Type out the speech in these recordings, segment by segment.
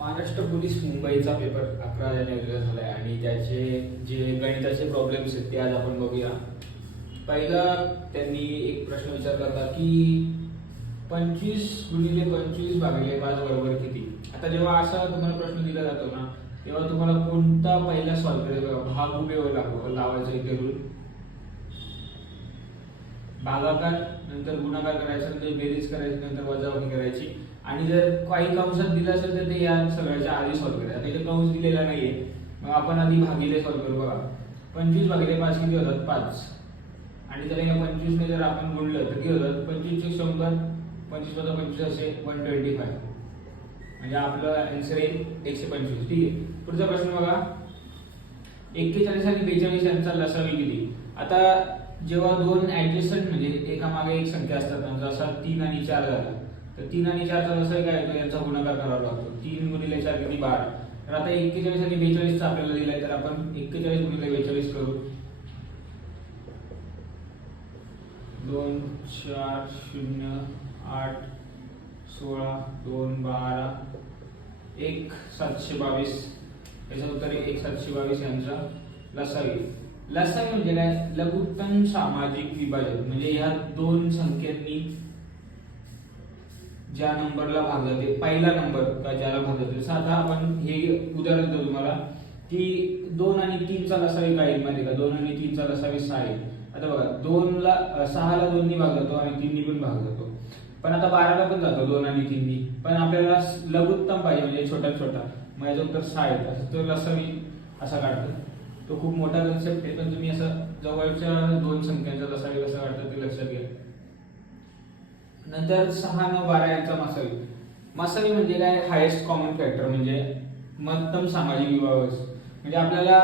Maharashtra police मुंबईचा paper 11 जानेवारीला झालाय आणि त्याचे जे गणिताचे प्रॉब्लेम्स आहेत ते आज आपण बघूया. पहिला त्यांनी एक प्रश्न विचारला होता की 25 गुणिले 25 भागिले 5 बरोबर किती. आता जेव्हा असा तुम्हाला प्रश्न दिला जातो ना तेव्हा तुम्हाला कोणता पहिला सॉल्व्ह करायचा, भाग लावायचा इथे रूल. भागाकार नंतर गुणाकार करायचा, नंतर बेरीज करायची, नंतर वजाबाकी करायची. आणि जर काही कंसात दिलं असेल तर ते या सगळ्याच्या आधी सॉल्व्ह करायचं. आता इथे कंस दिलेला नाहीये, मग आपण आधी भागिले सॉल्व्ह करू. बघा 25 भागिले 5 किती होतात 5. आणि जर या 25 ने जर आपण गुणलं तर किती होतात 25 चे 100, 25 वजा 25 असे 125. म्हणजे आपलं आन्सर येईल 125. ठीक आहे. पुढचा प्रश्न बघा 41 आणि 42 यांचा लसावी किती. आता जेव्हा दोन ऍडजस्टंट म्हणजे एकामागे एक संख्या असतात ना, जसा 3 आणि 4 झाला तर 3 आणि 4 चा लसावी काय येतो यांचा गुणाकार करावा लागतो. 3 गुणिले 4 किती 12. तर आता 41 आणि 42 चा आपल्याला दिलाय तर आपण 41 गुणिले 42 करू. 2 4 0 8 16 2 12 1 722. याचं उत्तर आहे 1 722 यांचा लसावी. लसावी म्हणजे काय, लघुत्तम सामाजिक विभाजक. म्हणजे ह्या दोन संख्यांनी ज्या नंबरला भाग जाते पहिला नंबर का ज्याला भाग जाते. आता आपण हे उदाहरण देऊ तुम्हाला की 2 आणि 3 चा लसावी काय येईल माहिती का. 2 आणि 3 चा लसावी 6 येईल. आता बघा 6 ला 2 नी भाग जातो आणि 3 नी पण भाग जातो. पण आता 12 ला पण जातो 2 आणि 3 नी. पण आपल्याला लघुत्तम पाहिजे म्हणजे छोटा छोटा. मग याचं उत्तर 6 येतं. असं तो लसावी असा काढतो. तो खूप मोठा कन्सेप्ट आहे, पण तुम्ही असं जवळच्या दोन संख्यांचा लसावी कसा काढतात ते लक्षात घ्या. नंतर 6 9 12 यांचा मासावी. मासावी म्हणजे काय, हायेस्ट कॉमन फॅक्टर म्हणजे महत्तम सामाजिक विभाजक. म्हणजे आपल्याला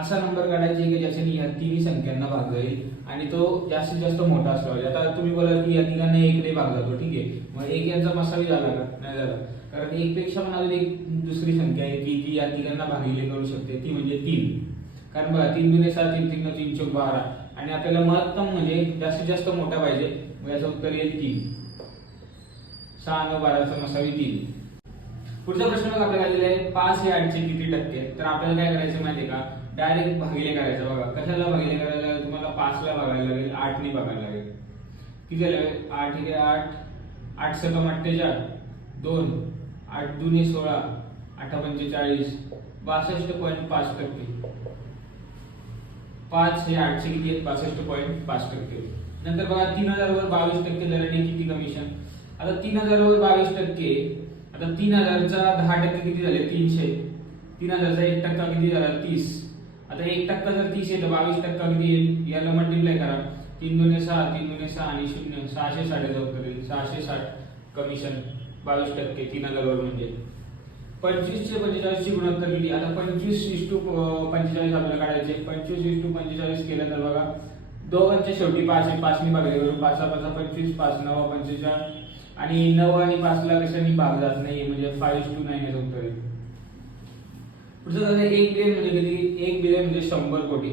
असा नंबर काढायचा की ज्याच्याने या तिन्ही संख्यांना भाग जाईल आणि तो जास्तीत जास्त मोठा असला पाहिजे. आता तुम्ही बोला की या तिघांना 1 ने भाग जातो, ठीक आहे. मग 1 यांचा मासावी झाला का, नाही झाला. कारण 1 पेक्षा पण अजून एक दुसरी संख्या आहे की जी या तिघांना भागिले करू शकते, ती म्हणजे 3. कारण बघा 3 गुणे 7 3 3 3 4 12 आणि आपल्याला महत्तम म्हणजे जास्तीत जास्त मोठा पाहिजे. मग याचं उत्तर येईल 3. 6 9 12 चा मसावी 3. पुढचा प्रश्न आपल्याला आलेला आहे 5 हे 8 चे किती टक्के. तर आपल्याला काय करायचं माहिती आहे का, डायरेक्ट भागिले करायचं. बघा कशाला भागिले करायला लागेल, तुम्हाला 5 ला भागायला लागेल, 8 ने भागायला लागेल. किती झालं 8 हे 8 8 7 48 2 8 2 16 8 45 62.5%. 5 हे 8 चे किती आहेत 62.5%. नंतर बघा 3000 वर 22% दराने किती कमिशन. आता 3000 वर 22%, आता 3000 चा 10% किती झाले 300. 3000 चा 1% किती झाला 30. आता 1% जर 30 आहे तर 22% किती येईल, याला मल्टिप्लाय करा. 3 दुने 6 3 दुने 6 आणि 0 660 करेल. 660 कमिशन 22% 3000 वर. म्हणजे 25 चे 45 ची गुणोत्तर किती. आता 25:45 आपल्याला काढायचे. 25:45 केलं तर बघा दोघांच्या शेवटी 5 आहे, 5 नी भागले करून 5 5 25 5 9 45 आणि 9 आणि 5 ला कशाने भाग जात नाही म्हणजे 5:9 याचं उत्तर आहे. पुढचं झालं 1 बिलियन म्हणजे किती. 1 बिलियन म्हणजे 100 कोटी.